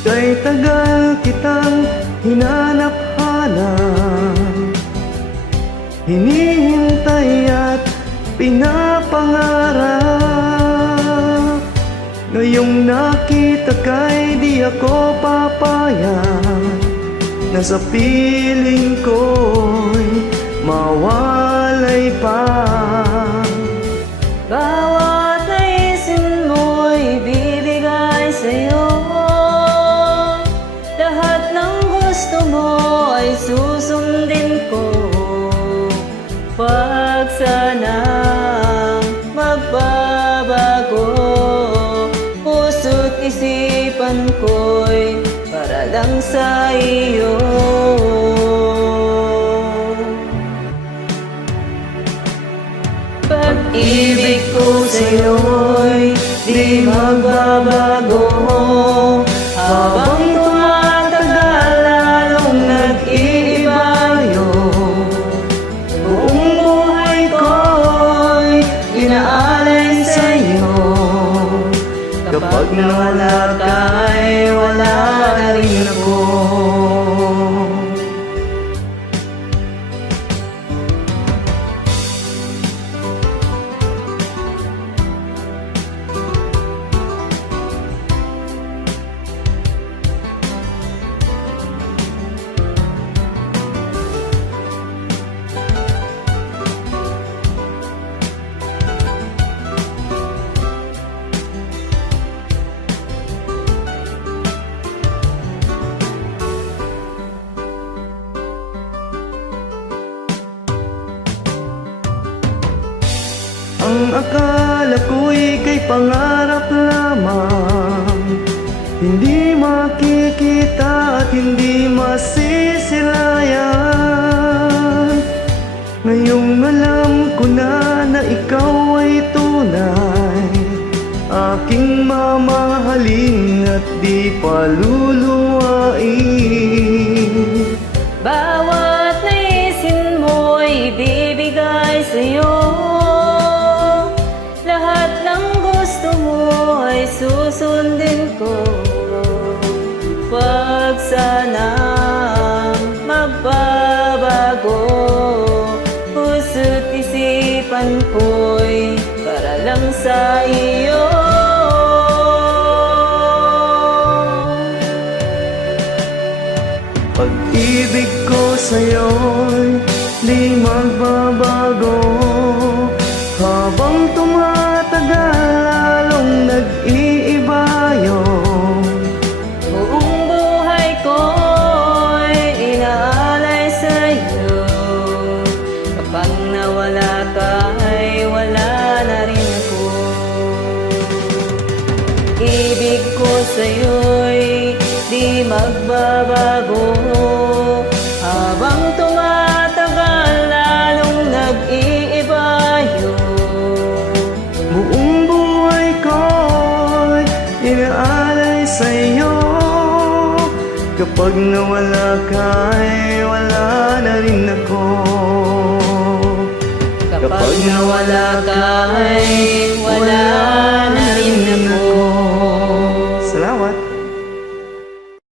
Kay tagal kitang hinanap-hanap, hinihintay at pinapangarap. Ngayong nakita ka'y di ako papayag na sa piling ko'y mawalay pa. Bawat naisin mo'y bibigay sa'yo, lahat ng gusto mo ay susundin ko. Pag sanang magbabago, puso't isipan ko'y para lang sa iyo. Pag-ibig ko sa'yo'y di magbabago, habang tumatagal lalong nag-iiba yun. Buong buhay ko'y inaalay sa'yo, kapag nawala ka ay wala na rin ako. Ang akala ko'y kay pangarap lamang, hindi makikita at hindi masisirayan. Ngayong alam ko na na ikaw ay tunay, aking mamahalin at di paluluwain. Bawat naisin mo'y bibigay sa'yo, lahat ng gusto mo ay susundin ko. Pag sanang magbabago, puso't isipan ko'y para lang sa iyo. Pag-ibig ko sa'yo'y di magbabago, habang tumatagal lalong nag-iiba yun. Buong buhay ko'y inaalay sa'yo, kapag nawala ka ay wala na rin ako. Ibig ko sa'yo'y di magbabago, habang tumatagal lalong nag-iiba yun. Buong buhay ko'y inaalay sa'yo, kapag nawala ka ay wala na rin ako. Kapag nawala ka ay